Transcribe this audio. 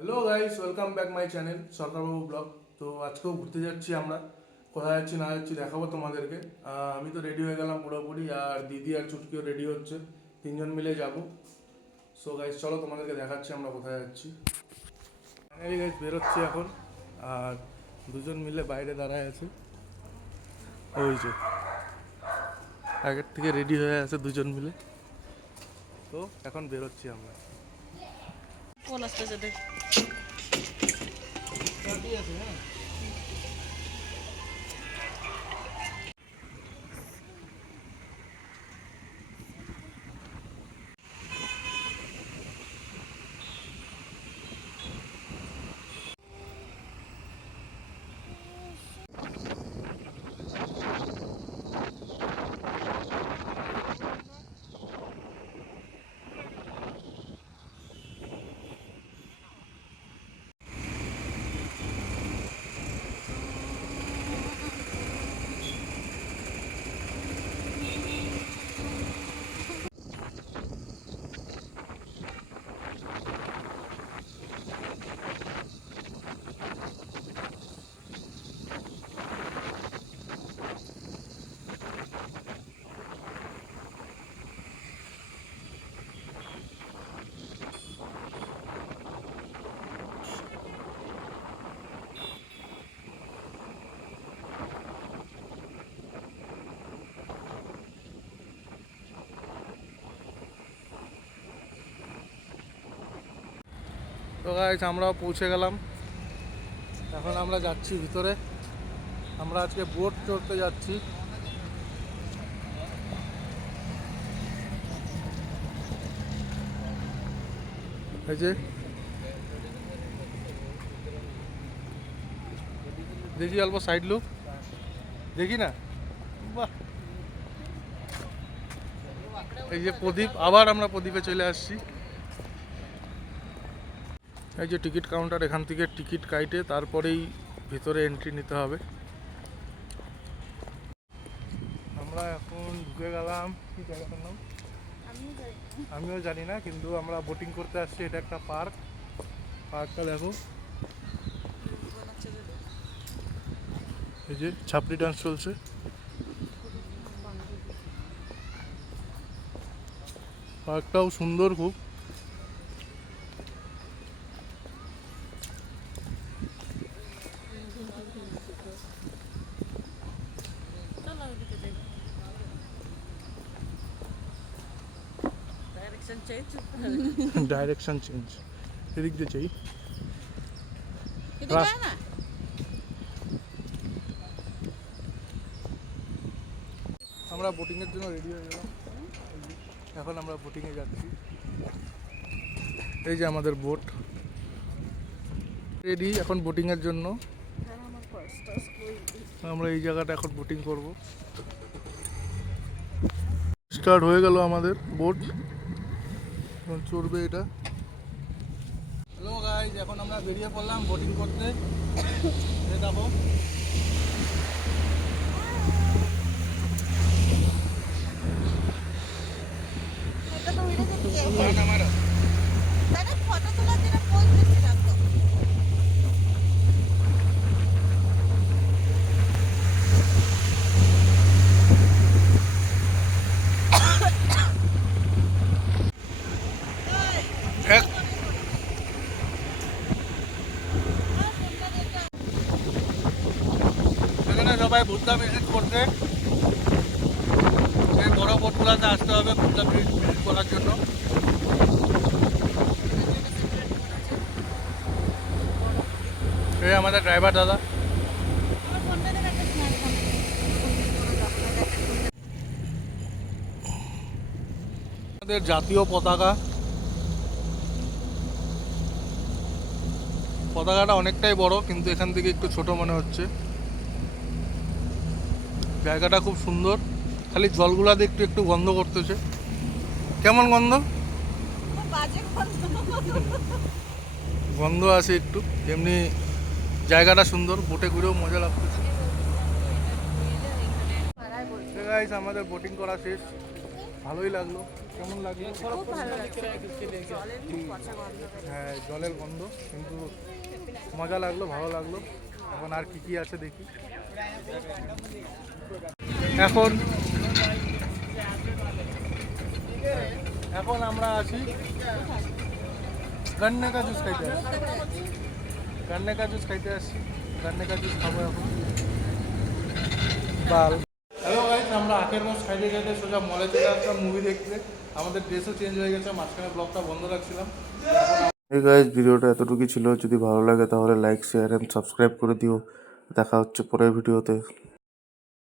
Hello guys, welcome back my channel Sarkarbabu blog. তো আজকেও ঘুরতে যাচ্ছি আমরা। কোথায় যাচ্ছি না যাচ্ছি দেখাবো তোমাদেরকে। আমি তো রেডি হয়ে গেলাম পুরোপুরি, আর দিদি আর চুটকিও রেডি হচ্ছে, তিনজন মিলে যাব। সো গাইস চলো তোমাদেরকে দেখাচ্ছি আমরা কোথায় যাচ্ছি। ফাইনালি গাইস বেরোচ্ছি এখন, আর দুজন মিলে বাইরে দাঁড়ায় আছে। ওই যে আগের থেকে রেডি হয়ে আছে দুজন মিলে। তো এখন বেরোচ্ছি আমরা। কোন আসতেছে দেখ। তো গাইস আমরাও পৌঁছে গেলাম। এখন আমরা যাচ্ছি ভিতরে। আমরা আজকে বোট চড়তে যাচ্ছি। এই যে দেখি অল্প সাইড লুক দেখি না। বাহ, এই যে প্রদীপ, আবার আমরা প্রদীপে চলে আসছি। এই যে টিকিট কাউন্টার, এখান থেকে টিকিট কাইটে তারপরেই ভিতরে এন্ট্রি নিতে হবে। আমরা এখন ঢুকে গেলাম। কি জায়গাটার নাম আমিও জানি না, কিন্তু আমরা বোটিং করতে আসছি। এটা একটা পার্ক। পার্কটা দেখো, এই যে ছাপড়ি ডান্স চলছে। পার্কটাও সুন্দর খুব। Direction change. ডাইরেকশন চেঞ্জ, এদিক দিয়ে চাই। এটা যায় না। আমরা বোটিংয়ের জন্য রেডি হয়ে গেলাম। এখন আমরা বোটিংয়ে যাচ্ছি। এই যে আমাদের বোট রেডি এখন বোটিংয়ের জন্য। আমরা এই জায়গাটা এখন বোটিং করব। স্টার্ট হয়ে গেল আমাদের বোট, এখন চড়বে এটা। হ্যালো গাইস, এখন আমরা বেরিয়ে পড়লাম বোটিং করতে। এই দেখো, এটা তো ভিডিও করতে আমার তাহলে ফটো তোলার জন্য পোজ দিছিলাম তো। এখানে সবাই বুদ্ধা ভিজিট করতে, এই বড় বোটগুলোতে আসতে হবে বুদ্ধা ভিজিট করার জন্য। এই আমাদের ড্রাইভার দাদা। আমার ফোনটা দেখ একটা স্মার্টফোন। আমাদের জাতীয় পতাকা। পতাকাটা অনেকটাই বড়, কিন্তু এখান থেকে একটু ছোট মনে হচ্ছে। জায়গাটা খুব সুন্দর, খালি জলগুলাতে একটু একটু গন্ধ করতেছে। কেমন গন্ধ? খুব বাজে গন্ধ। গন্ধ আছে একটু, এমনি জায়গাটা সুন্দর, বোটে ঘুরেও মজা লাগতেছে। পাড়ায় বলছে গাইস আমাদের বোটিং করা শেষ, ভালোই লাগলো। কেমন লাগলো? খুব ভালো লাগছে, জলের খুব পচা গন্ধ বেরোচ্ছে। হ্যাঁ, জলের গন্ধ, কিন্তু মজা লাগলো, ভালো লাগলো। এখন আর কি কি আছে দেখি। এখন এখন আমরা আছি গন্নে কা জুস খাইতে আসছি, গন্নে কা জুস খাইতে আসছি, গন্নে কা জুস খাবো এখন। বাল হ্যালো গাইস, আমরা আখের রস খাইতে খাইতে সোজা মলে চলে আসলাম মুভি দেখতে। আমাদের ড্রেসও চেঞ্জ হয়ে গেছে, মাঝখানে ব্লগটা বন্ধ রাখছিলাম। এই গাইজ, ভিডিওটা এতটুকুই ছিল। যদি ভালো লাগে তাহলে লাইক, শেয়ার অ্যান্ড সাবস্ক্রাইব করে দিও। দেখা হচ্ছে পরের ভিডিওতে।